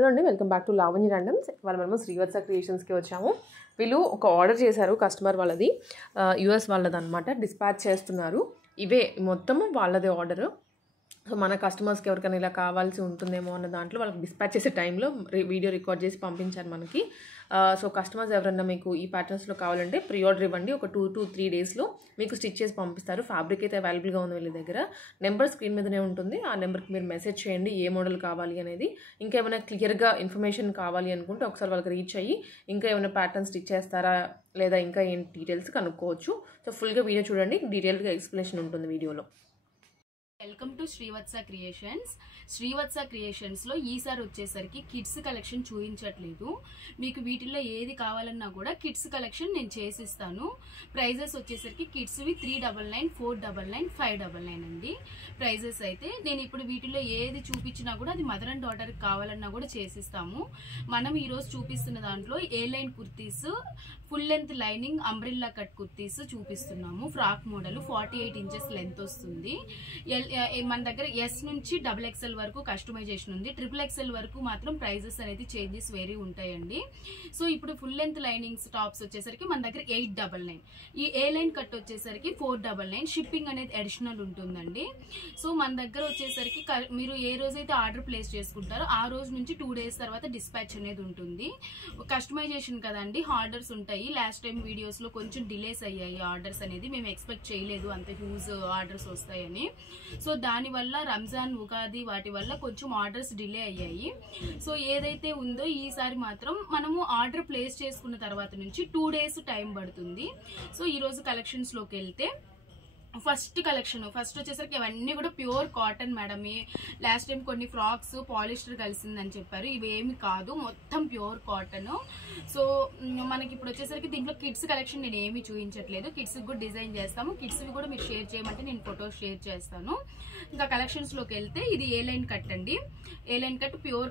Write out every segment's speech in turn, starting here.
Hello అండి, welcome back to Lavanya randoms. ఇవాళ మనము శ్రీవత్స క్రియేషన్స్కి వచ్చాము. వీళ్ళు ఒక ఆర్డర్ చేశారు, కస్టమర్ వాళ్ళది, యూఎస్ వాళ్ళది అనమాట. డిస్పాచ్ చేస్తున్నారు. ఇవే మొత్తము వాళ్ళది ఆర్డరు. సో మన కస్టమర్స్కి ఎవరికైనా ఇలా కావాల్సి ఉంటుందేమో అన్న దాంట్లో వాళ్ళకి డిస్పాచ్ చేసే టైంలో వీడియో రికార్డ్ చేసి పంపించారు మనకి. సో కస్టమర్స్ ఎవరైనా మీకు ఈ ప్యాటర్న్స్లో కావాలంటే ప్రీ ఆర్డర్ ఇవ్వండి. ఒక 2 to 3 డేస్లో మీకు స్టిచ్ చేసి పంపిస్తారు. ఫ్యాబ్రిక్ అయితే అవైలబుల్గా ఉంది వీళ్ళ దగ్గర. నెంబర్ స్క్రీన్ మీదనే ఉంటుంది. ఆ నెంబర్కి మీరు మెసేజ్ చేయండి ఏ మోడల్ కావాలి అనేది. ఇంకా ఏమైనా క్లియర్గా ఇన్ఫర్మేషన్ కావాలి అనుకుంటే ఒకసారి వాళ్ళకి రీచ్ అయ్యి ఇంకా ఏమైనా ప్యాటర్న్ స్టిచ్ చేస్తారా లేదా ఇంకా ఏం డీటెయిల్స్ కనుక్కోవచ్చు. సో ఫుల్గా వీడియో చూడండి, డీటెయిల్గా ఎక్స్ప్లెనేషన్ ఉంటుంది వీడియోలో. Welcome to Srivatsa creations. Srivatsa creations లో ఈసారి వచ్చేసరికి కిడ్స్ కలెక్షన్ చూపించట్లేదు. మీకు వీటిల్లో ఏది కావాలన్నా కూడా కిడ్స్ కలెక్షన్ నేను చేసిస్తాను. ప్రైజెస్ వచ్చేసరికి కిడ్స్వి 399, 499, 599 అండి ప్రైజెస్. అయితే నేను ఇప్పుడు వీటిల్లో ఏది చూపించినా కూడా అది మదర్ అండ్ డాటర్కి కావాలన్నా కూడా చేసిస్తాము. మనం ఈరోజు చూపిస్తున్న దాంట్లో A line kurtis, full length lining umbrella cut kurtis చూపిస్తున్నాము. ఫ్రాక్ మోడల్ 48 ఇంచెస్ లెంత్ వస్తుంది. మన దగ్గర ఎస్ నుంచి XXL వరకు కస్టమైజేషన్ ఉంది. XXL వరకు మాత్రం ప్రైజెస్ అనేది చేంజెస్ వేరీ ఉంటాయండి. సో ఇప్పుడు ఫుల్ లెంత్ లైనింగ్స్ టాప్స్ వచ్చేసరికి మన దగ్గర 899. ఈ ఏ లైన్ కట్ వచ్చేసరికి 499. షిప్పింగ్ అనేది అడిషనల్ ఉంటుందండి. సో మన దగ్గర వచ్చేసరికి మీరు ఏ రోజైతే ఆర్డర్ ప్లేస్ చేసుకుంటారో ఆ రోజు నుంచి 2 days తర్వాత డిస్పాచ్ అనేది ఉంటుంది. కస్టమైజేషన్ కదండి, ఆర్డర్స్ ఉంటాయి. లాస్ట్ టైం వీడియోస్ లో కొంచెం డిలేస్ అయ్యాయి ఆర్డర్స్ అనేది. మేము ఎక్స్పెక్ట్ చేయలేదు అంత హ్యూజ్ ఆర్డర్స్ వస్తాయని. సో దానివల్ల రంజాన్, ఉగాది వాటి వల్ల కొంచెం ఆర్డర్స్ డిలే అయ్యాయి. సో ఏదైతే ఉందో ఈసారి మాత్రం మనము ఆర్డర్ ప్లేస్ చేసుకున్న తర్వాత నుంచి 2 days టైం పడుతుంది. సో ఈరోజు కలెక్షన్స్ లోకి వెళ్తే ఫస్ట్ వచ్చేసరికి ఇవన్నీ కూడా pure cotton madam. Last time కొన్ని ఫ్రాక్స్ పాలిస్టర్ కలిసిందని చెప్పారు, ఇవేమి కాదు, మొత్తం ప్యూర్ కాటన్. సో మనకి ఇప్పుడు వచ్చేసరికి దీంట్లో కిడ్స్ కలెక్షన్ నేను ఏమీ చూపించట్లేదు. కిడ్స్ కూడా డిజైన్ చేస్తాము. కిడ్స్వి కూడా మీరు షేర్ చేయమంటే నేను ఫొటోస్ షేర్ చేస్తాను. ఇంకా కలెక్షన్స్ లోకి వెళ్తే ఇది ఏ లైన్ కట్ అండి. A line cut pure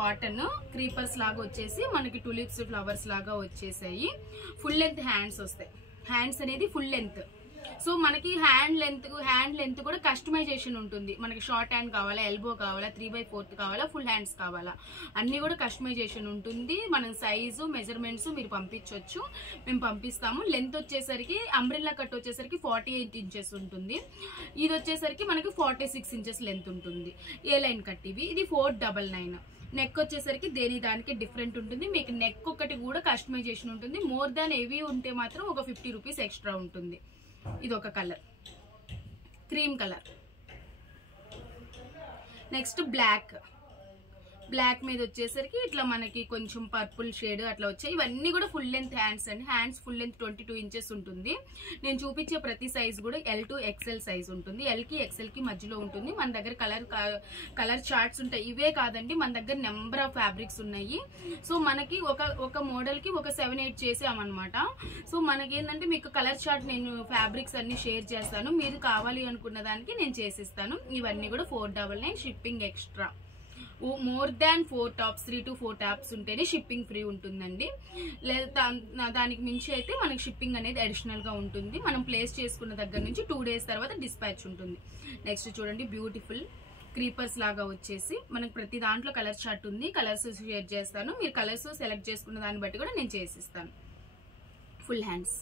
cotton, creepers లాగా వచ్చేసి మనకి టులిప్స్ ఫ్లవర్స్ లాగా వచ్చేసాయి. ఫుల్ లెంత్ హ్యాండ్స్ వస్తాయి. హ్యాండ్స్ అనేది ఫుల్ లెంత్. సో మనకి హ్యాండ్ లెంత్ కూడా కస్టమైజేషన్ ఉంటుంది. మనకి షార్ట్ హ్యాండ్ కావాలా, ఎల్బో కావాలా, 3/4 కావాలా, ఫుల్ హ్యాండ్స్ కావాలా, అన్ని కూడా కస్టమైజేషన్ ఉంటుంది. మనం సైజు మెజర్మెంట్స్ మీరు పంపించవచ్చు, మేము పంపిస్తాము. లెంత్ వచ్చేసరికి అంబ్రెల్లా కట్ వచ్చేసరికి 48 ఇంచెస్ ఉంటుంది. ఇది వచ్చేసరికి మనకి 46 ఇంచెస్ లెంత్ ఉంటుంది. ఏ లైన్ కట్ ఇది 499. నెక్ వచ్చేసరికి దానికి డిఫరెంట్ ఉంటుంది. మీకు నెక్ ఒకటి కూడా కస్టమైజేషన్ ఉంటుంది. మోర్ దాన్ హెవీ ఉంటే మాత్రం ఒక 50 రూపీస్ ఎక్స్ట్రా ఉంటుంది. ఇది ఒక colour, cream colour. Next block మీద వచ్చేసరికి ఇట్లా మనకి కొంచెం పర్పుల్ షేడ్ అట్లా వచ్చాయి. ఇవన్నీ కూడా ఫుల్ లెంత్ హ్యాండ్స్ అండి. హ్యాండ్స్ ఫుల్ లెంత్ 22 ఇంచెస్ ఉంటుంది. నేను చూపించే ప్రతి సైజ్ కూడా L to XL సైజ్ ఉంటుంది. L కి XL కి మధ్యలో ఉంటుంది. మన దగ్గర కలర్ చార్ట్స్ ఉంటాయి. ఇవే కాదండి, మన దగ్గర నెంబర్ ఆఫ్ ఫ్యాబ్రిక్స్ ఉన్నాయి. సో మనకి ఒక మోడల్ కి ఒక 7-8 చేసామన్నమాట. సో మనకి ఏంటంటే మీకు కలర్ చార్ట్ నేను ఫ్యాబ్రిక్స్ అన్ని షేర్ చేస్తాను. మీరు కావాలి అనుకున్న దానికి నేను చేసిస్తాను. ఇవన్నీ కూడా 499. Shipping extra. More than 4 tops, 3 to 4 tops ఉంటేనే షిప్పింగ్ ఫ్రీ ఉంటుందండి. లేదా దానికి మించి అయితే మనకి షిప్పింగ్ అనేది అడిషనల్ గా ఉంటుంది. మనం ప్లేస్ చేసుకున్న దగ్గర నుంచి 2 days తర్వాత డిస్పాచ్ ఉంటుంది. నెక్స్ట్ చూడండి, బ్యూటిఫుల్ క్రీపర్స్ లాగా వచ్చేసి మనకి ప్రతి దాంట్లో కలర్ చార్ట్ ఉంది. కలర్స్ షేర్ చేస్తాను. మీరు కలర్స్ సెలెక్ట్ చేసుకున్న దాన్ని బట్టి కూడా నేను చేసిస్తాను. ఫుల్ హ్యాండ్స్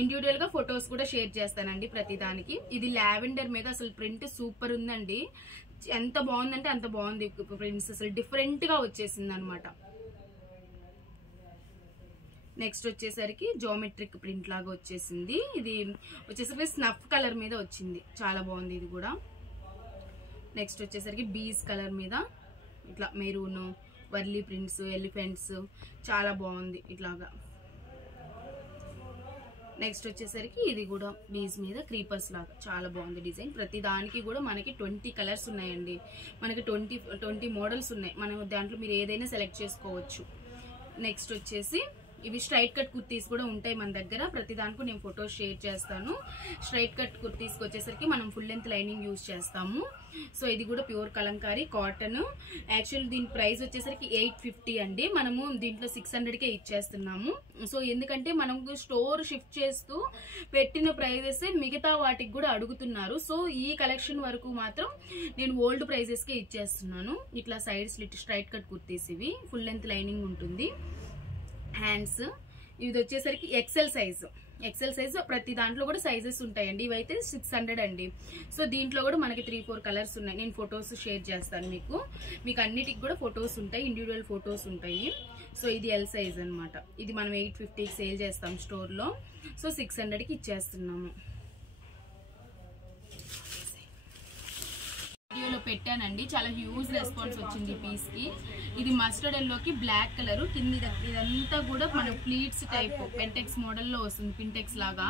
ఇండివిజువల్ గా ఫొటోస్ కూడా షేర్ చేస్తానండి ప్రతి దానికి. ఇది లావెండర్ మీద అసలు ప్రింట్ సూపర్ ఉందండి. ఎంత బాగుందంటే అంత బాగుంది ప్రింట్స్, అసలు డిఫరెంట్ గా వచ్చేసింది అనమాట. నెక్స్ట్ వచ్చేసరికి జోమెట్రిక్ ప్రింట్ లాగా వచ్చేసింది. ఇది వచ్చేసరికి స్నఫ్ కలర్ మీద వచ్చింది, చాలా బాగుంది ఇది కూడా. నెక్స్ట్ వచ్చేసరికి బీస్ కలర్ మీద ఇట్లా మెరూన్, వర్లీ ప్రింట్స్, ఎలిఫెంట్స్, చాలా బాగుంది ఇట్లాగా. నెక్స్ట్ వచ్చేసరికి ఇది కూడా బీజ్ మీద క్రీపర్స్ లాగా చాలా బాగుంది డిజైన్. ప్రతి దానికి కూడా మనకి 20 కలర్స్ ఉన్నాయండి. మనకి 20 మోడల్స్ ఉన్నాయి. మనం దాంట్లో మీరు ఏదైనా సెలెక్ట్ చేసుకోవచ్చు. నెక్స్ట్ వచ్చేసి ఇవి స్ట్రైట్ కట్ కుర్తీస్ కూడా ఉంటాయి మన దగ్గర. ప్రతి దానికి నేను ఫొటోస్ షేర్ చేస్తాను. స్ట్రైట్ కట్ కుర్తీస్కి వచ్చేసరికి మనం ఫుల్ లెంత్ లైనింగ్ యూజ్ చేస్తాము. సో ఇది కూడా ప్యూర్ కలంకారీ కాటన్. యాక్చువల్ దీని ప్రైస్ వచ్చేసరికి 850 అండి. మనము దీంట్లో 600కే ఇచ్చేస్తున్నాము. సో ఎందుకంటే మనకు స్టోర్ షిఫ్ట్ చేస్తూ పెట్టిన ప్రైజెస్ మిగతా వాటికి కూడా అడుగుతున్నారు. సో ఈ కలెక్షన్ వరకు మాత్రం నేను ఓల్డ్ ప్రైజెస్కే ఇచ్చేస్తున్నాను. ఇట్లా side slit straight cut kurtis ఇవి ఫుల్ లెంత్ లైనింగ్ ఉంటుంది. హ్యాండ్స్ ఇది వచ్చేసరికి ఎక్సెల్ సైజు ప్రతి దాంట్లో కూడా సైజెస్ ఉంటాయండి. ఇవైతే 600 అండి. సో దీంట్లో కూడా మనకి 3-4 కలర్స్ ఉన్నాయి. నేను ఫొటోస్ షేర్ చేస్తాను మీకు అన్నిటికి కూడా ఫొటోస్ ఉంటాయి, ఇండివిజువల్ ఫొటోస్ ఉంటాయి. సో ఇది ఎల్ సైజ్ అనమాట. ఇది మనం 850కి సేల్ చేస్తాం స్టోర్లో. సో 600కి ఇచ్చేస్తున్నాము. వీడియోలో పెట్టానండి, చాలా హ్యూజ్ రెస్పాన్స్ వచ్చింది ఈ పీస్ కి. ఇది మస్టర్డ్ ఎల్లోకి బ్లాక్ కలర్ కింద ఇదంతా కూడా మన ప్లీట్స్ టైప్ పెంటెక్స్ మోడల్లో వస్తుంది. పింటెక్స్ లాగా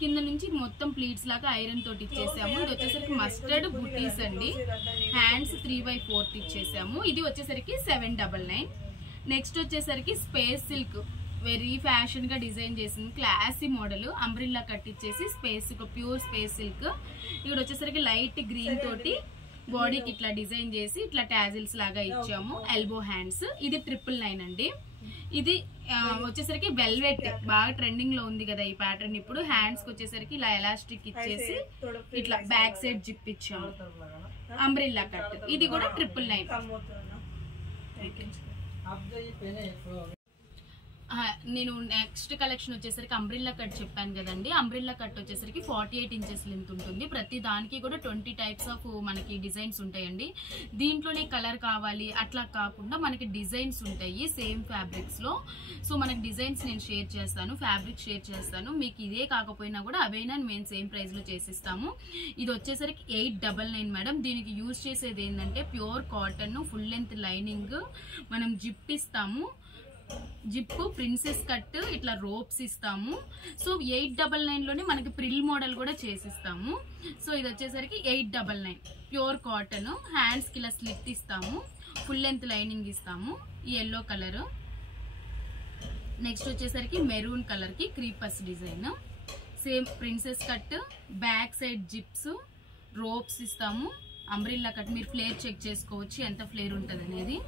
కింద నుంచి మొత్తం ప్లీట్స్ లాగా ఐరన్ తోటి ఇచ్చేసాము. ఇది వచ్చేసరికి మస్టర్డ్ బుటీస్ అండి. హ్యాండ్స్ 3/4 ఇచ్చేసాము. ఇది వచ్చేసరికి 799. నెక్స్ట్ వచ్చేసరికి స్పేస్ సిల్క్ వెరీ ఫ్యాషన్ గా డిజైన్ చేసింది, క్లాసీ మోడల్. అంబ్రిల్లా కట్ ఇచ్చేసి స్పేస్ ప్యూర్ స్పేస్ సిల్క్. ఇక్కడ వచ్చేసరికి లైట్ గ్రీన్ తోటి బాడీకి ఇట్లా డిజైన్ చేసి ఇట్లా టాజిల్స్ లాగా ఇచ్చాము. Elbow hands. ఇది 999 అండి. ఇది వచ్చేసరికి వెల్వెట్ బాగా ట్రెండింగ్ లో ఉంది కదా ఈ ప్యాటర్న్. ఇప్పుడు హ్యాండ్స్ కి వచ్చేసరికి ఇలా ఎలాస్టిక్ ఇచ్చేసి ఇట్లా బ్యాక్ సైడ్ జిప్ ఇచ్చాము. Umbrella cut. ఇది కూడా 999. నేను నెక్స్ట్ కలెక్షన్ వచ్చేసరికి అంబ్రిల్లా కట్ చెప్పాను కదండి. అంబ్రిల్లా కట్ వచ్చేసరికి 48 ఇంచెస్ లెంత్ ఉంటుంది. ప్రతి దానికి కూడా 20 టైప్స్ ఆఫ్ మనకి డిజైన్స్ ఉంటాయండి. దీంట్లోనే కలర్ కావాలి అట్లా కాకుండా మనకి డిజైన్స్ ఉంటాయి సేమ్ ఫ్యాబ్రిక్స్ లో. సో మనకి డిజైన్స్ నేను షేర్ చేస్తాను, ఫ్యాబ్రిక్ షేర్ చేస్తాను. మీకు ఇదే కాకపోయినా కూడా అవైనా మేము సేమ్ ప్రైస్ లో చేసిస్తాము. ఇది వచ్చేసరికి 899 మేడం. దీనికి యూజ్ చేసేది ఏంటంటే pure cotton full length lining, మనం జిప్ ఇస్తాము. జిప్ ప్రిన్సెస్ కట్ ఇట్లా రోప్స్ ఇస్తాము. సో 899 లోనే మనకి ప్రిల్ మోడల్ కూడా చేసిస్తాము. సో ఇది వచ్చేసరికి 899 ప్యూర్ కాటన్. హ్యాండ్స్ కి ఇలా స్లిట్ ఇస్తాము, ఫుల్ లెంత్ లైనింగ్ ఇస్తాము. ఈ ఎల్లో కలర్. నెక్స్ట్ వచ్చేసరికి మెరూన్ కలర్ కి creepers design. Same princess cut, back side zips, ropes ఇస్తాము. Umbrella cut. మీరు ఫ్లేర్ చెక్ చేసుకోవచ్చు ఎంత ఫ్లేర్ ఉంటుంది అనేది.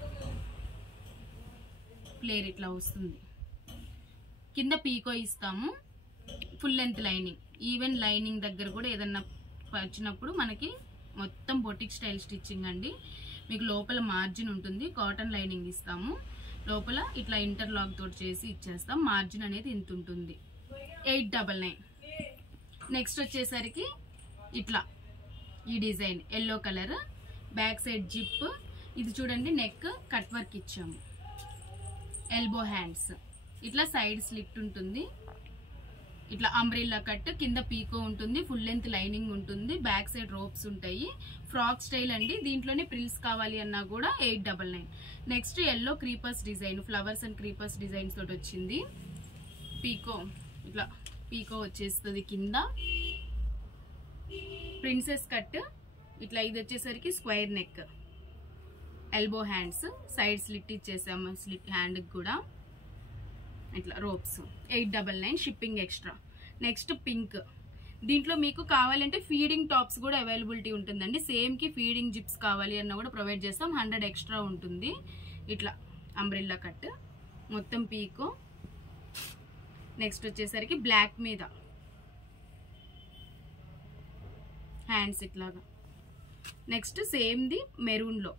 ఫ్లేర్ ఇట్లా వస్తుంది. కింద పీకో ఇస్తాము. Full length lining. Even lining దగ్గర కూడా ఏదన్నా వచ్చినప్పుడు మనకి మొత్తం బొటిక్ స్టైల్ స్టిచ్చింగ్ అండి. మీకు లోపల మార్జిన్ ఉంటుంది. కాటన్ లైనింగ్ ఇస్తాము. లోపల ఇట్లా ఇంటర్లాక్ తోటి చేసి ఇచ్చేస్తాం. మార్జిన్ అనేది ఇంత ఉంటుంది. 899. నెక్స్ట్ వచ్చేసరికి ఇట్లా ఈ design yellow colour, back side zip. ఇది చూడండి నెక్ కట్ వర్క్ ఇచ్చాము. Elbow hands. ఇట్లా సైడ్ స్లిట్ ఉంటుంది. ఇట్లా అంబ్రిల్లా కట్. కింద పీకో ఉంటుంది, ఫుల్ లెంత్ లైనింగ్ ఉంటుంది, బ్యాక్ సైడ్ రోప్స్ ఉంటాయి. ఫ్రాక్ స్టైల్ అండి. దీంట్లోనే ప్రిల్స్ కావాలి అన్నా కూడా 899. Next yellow creepers design, flowers and creepers designs తోటి వచ్చింది. పీకో ఇట్లా పీకో వచ్చేస్తుంది కింద. Princess cut. ఇట్లా ఇది వచ్చేసరికి square neck. Elbow hands. Side slit ఇచ్చేసాము slit hand కూడా. ఇట్లా ropes. 899 shipping extra. Next pink. దీంట్లో మీకు కావాలంటే ఫీడింగ్ టాప్స్ కూడా అవైలబిలిటీ ఉంటుందండి. సేమ్ కి ఫీడింగ్ జిప్స్ కావాలి అన్న కూడా ప్రొవైడ్ చేస్తాం. 100 ఎక్స్ట్రా ఉంటుంది. ఇట్లా అంబ్రిల్లా కట్ మొత్తం పీకో. నెక్స్ట్ వచ్చేసరికి బ్లాక్ మీద హ్యాండ్స్ ఇట్లాగా. నెక్స్ట్ సేమ్ ది మెరూన్ లో.